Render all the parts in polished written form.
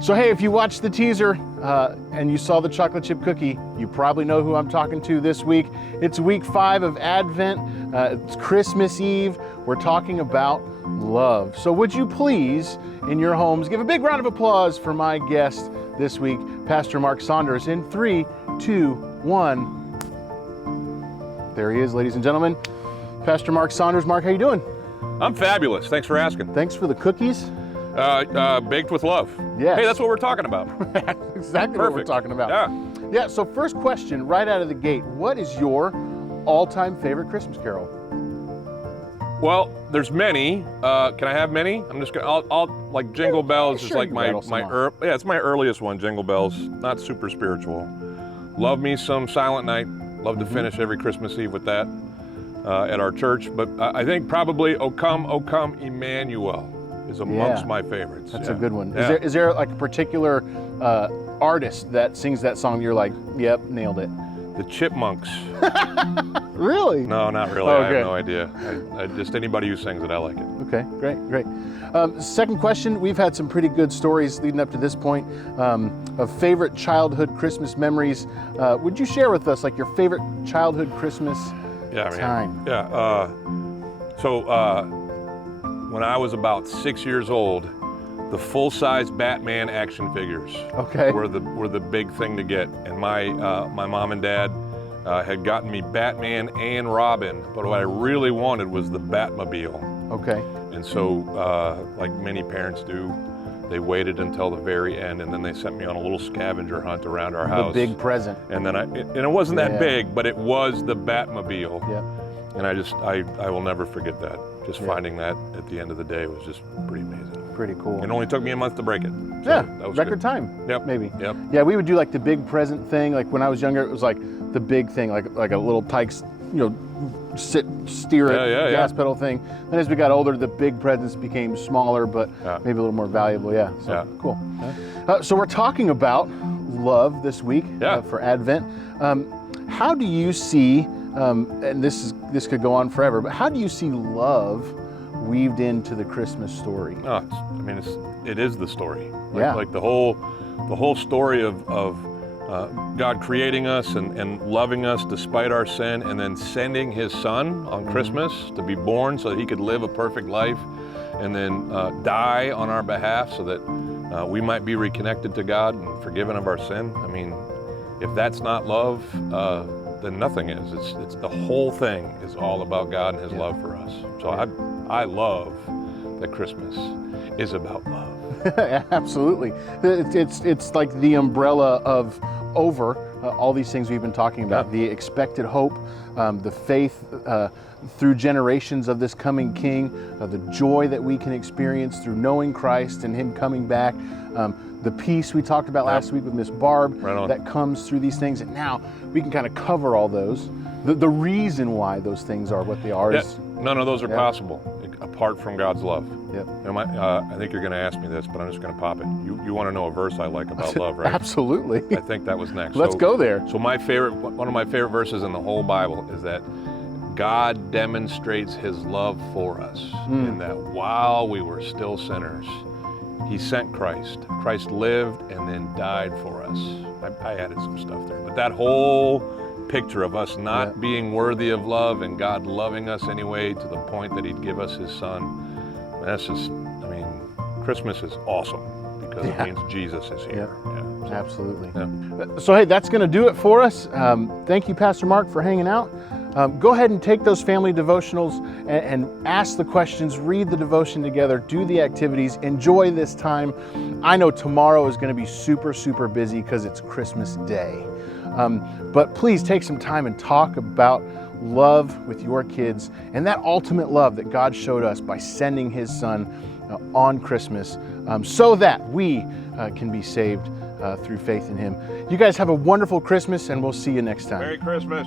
So hey, if you watched the teaser and you saw the chocolate chip cookie, you probably know who I'm talking to this week. It's week 5 of Advent. It's Christmas Eve. We're talking about love. So would you please, in your homes, give a big round of applause for my guest this week, Pastor Mark Saunders, in 3, 2, 1. There he is, ladies and gentlemen. Pastor Mark Saunders. Mark, how you doing? I'm fabulous. Thanks for asking. Thanks for the cookies. Baked with love. Yes. Hey, that's what we're talking about. Exactly what we're talking about. Yeah. Yeah, so first question right out of the gate. What is your all-time favorite Christmas carol? Well, there's many. Can I have many? I'm just gonna. I'll like Jingle Bells is sure, like you rattle some off. it's my earliest one. Jingle Bells, not super spiritual. Love me some Silent Night. Love to finish every Christmas Eve with that at our church. But I think probably O Come, Emmanuel is amongst my favorites. That's a good one. Yeah. Is there like a particular artist that sings that song you're like, yep, nailed it? The Chipmunks. Really? No, not really. Oh, I good. have no idea. I just anybody who sings it, I like it. Okay, great. Second question, we've had some pretty good stories leading up to this point of favorite childhood Christmas memories. Would you share with us like your favorite childhood Christmas time? Yeah. So when I was about 6 years old, the full-size Batman action figures were the big thing to get, and my mom and dad had gotten me Batman and Robin, but what I really wanted was the Batmobile. Okay. And so, like many parents do, they waited until the very end, and then they sent me on a little scavenger hunt around our house. The big present. And then it wasn't that big, but it was the Batmobile. Yeah. And I will never forget that. Just finding that at the end of the day was just pretty amazing. Pretty cool. It only took me a month to break it. So Yeah, that was record good. time. Yep. Maybe. Yep. Yeah, we would do like the big present thing. Like when I was younger, it was like the big thing, like a little Tykes, steer it, gas pedal thing. Then as we got older, the big presents became smaller, but maybe a little more valuable. Yeah. So cool. So we're talking about love this week for Advent. How do you see? And this could go on forever, but how do you see love weaved into the Christmas story? It is the story. Like the whole story of God creating us and loving us despite our sin, and then sending His Son on Christmas to be born so that He could live a perfect life, and then die on our behalf so that we might be reconnected to God and forgiven of our sin. I mean, if that's not love, then nothing is. It's the whole thing is all about God and His love for us. So I love that Christmas is about love. Absolutely. It's like the umbrella of over all these things we've been talking about. The expected hope, the faith through generations of this coming King, the joy that we can experience through knowing Christ and Him coming back, the peace we talked about last week with Miss Barb that comes through these things. And now we can kind of cover all those. The reason why those things are what they are is... None of those are possible apart from God's love. Yep. I think you're going to ask me this, but I'm just going to pop it. You want to know a verse I like about love, right? Absolutely. I think that was next. Let's go there. So one of my favorite verses in the whole Bible is that God demonstrates His love for us in that while we were still sinners, He sent Christ. Christ lived and then died for us. I added some stuff there, but that whole picture of us not being worthy of love and God loving us anyway to the point that He'd give us His Son. That's just, Christmas is awesome because it means Jesus is here. So, absolutely. So hey, that's going to do it for us. Thank you, Pastor Mark, for hanging out. Go ahead and take those family devotionals and ask the questions, read the devotion together, do the activities, enjoy this time. I know tomorrow is going to be super, super busy because it's Christmas Day. But please take some time and talk about love with your kids and that ultimate love that God showed us by sending His Son on Christmas so that we can be saved through faith in Him. You guys have a wonderful Christmas, and we'll see you next time. Merry Christmas.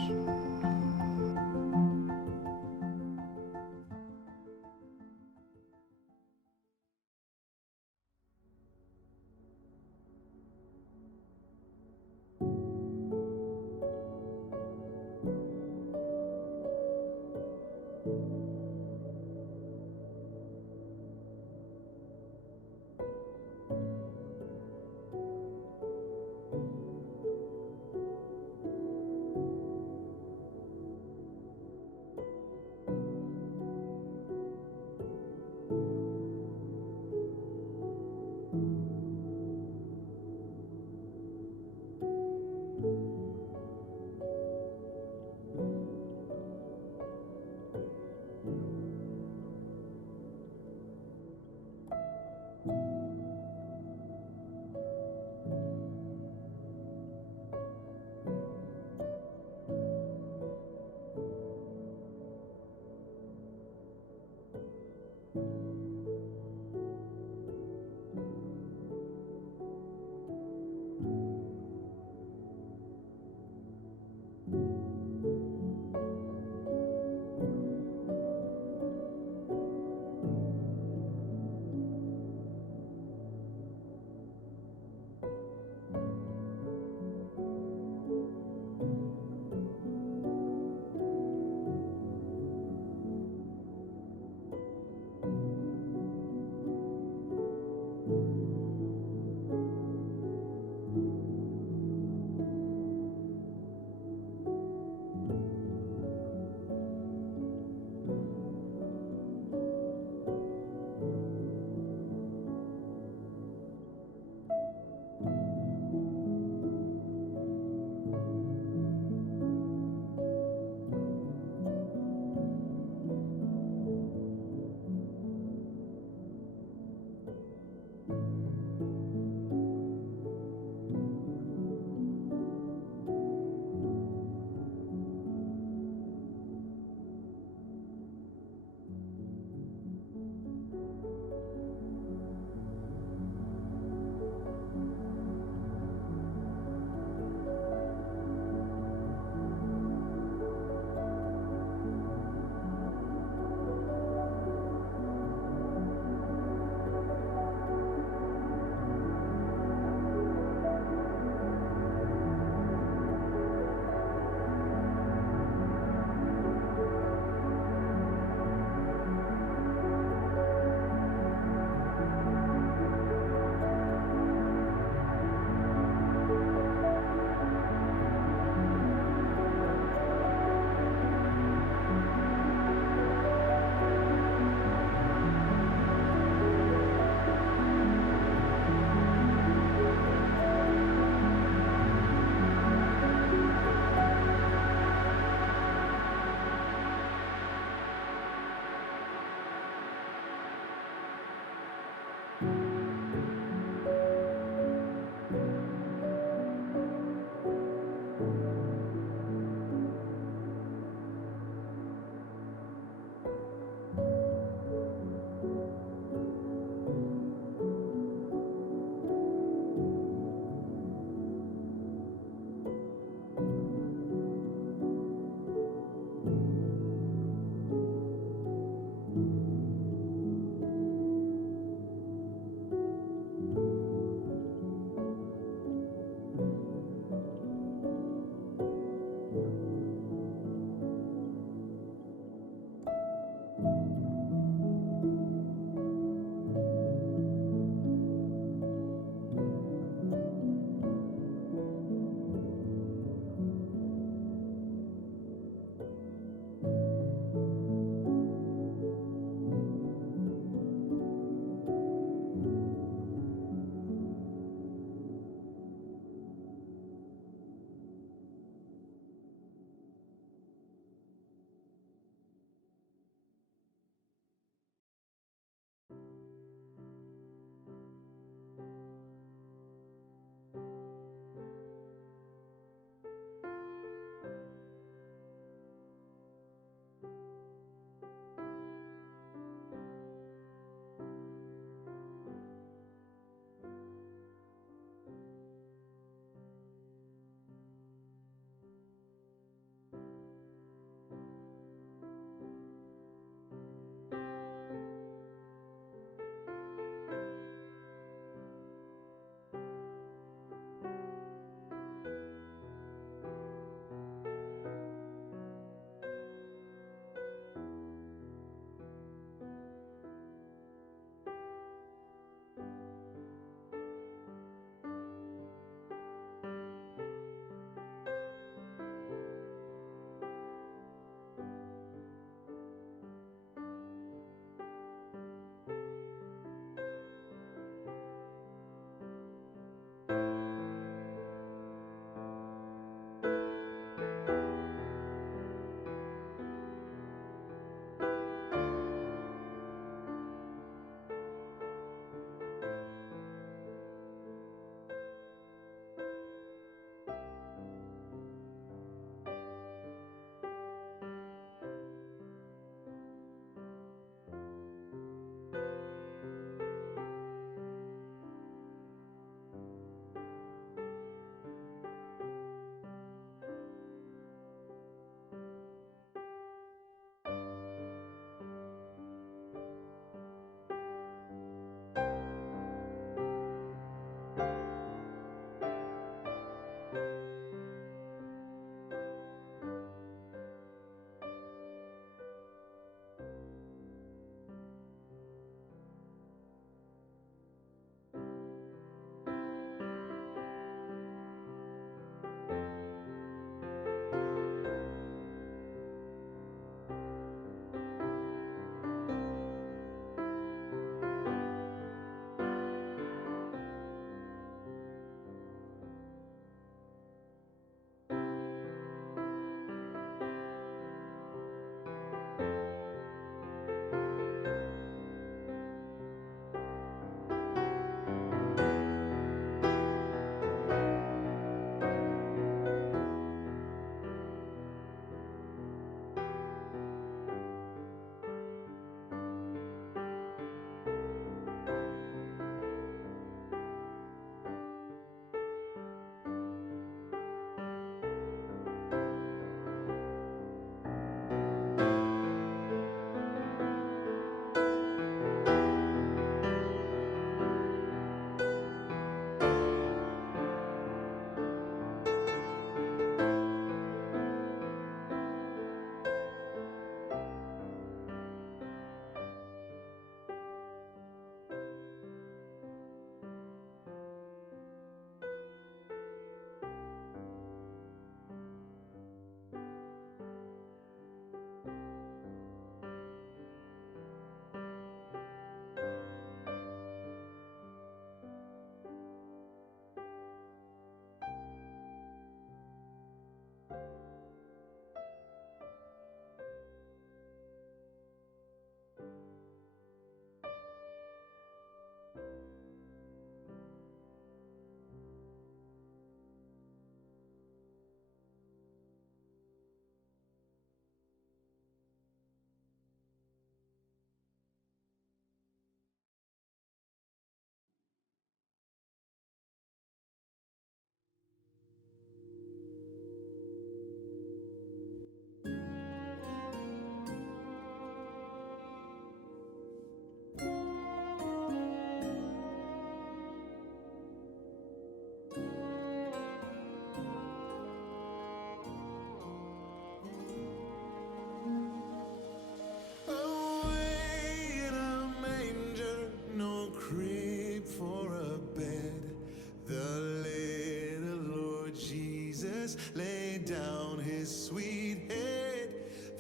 lay down his sweet head.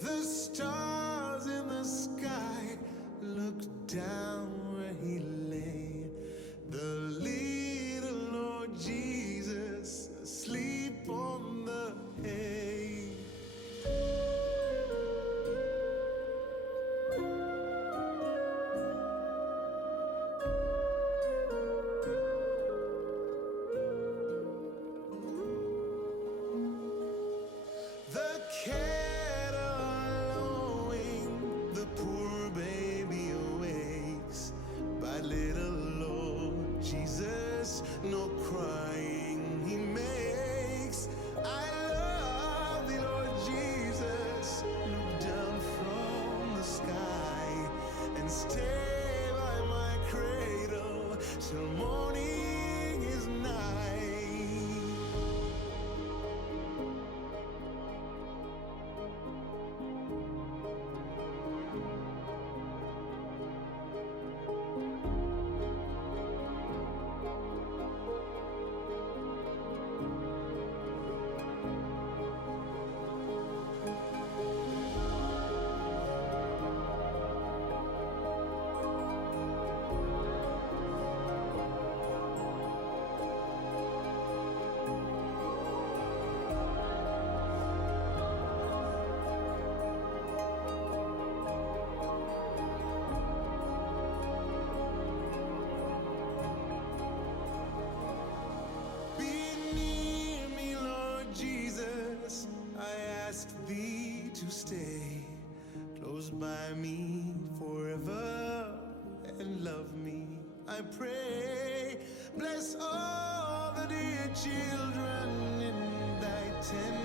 The stars in the sky looked down where he lay. The little Lord Jesus asleep on the hay. The cattle are lowing, the poor baby awakes. By little Lord Jesus, no crying he makes. I love thee, Lord Jesus. Look down from the sky and stay by my cradle till morning is nigh. I ask thee to stay close by me forever and love me, I pray. Bless all the dear children in thy tender